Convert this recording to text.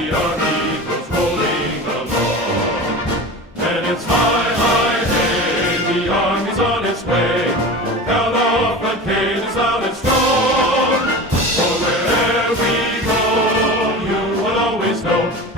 see our heroes rolling along. And it's high, high, hey, the army's on its way. Count off the cages loud and strong. For wherever we go, you will always know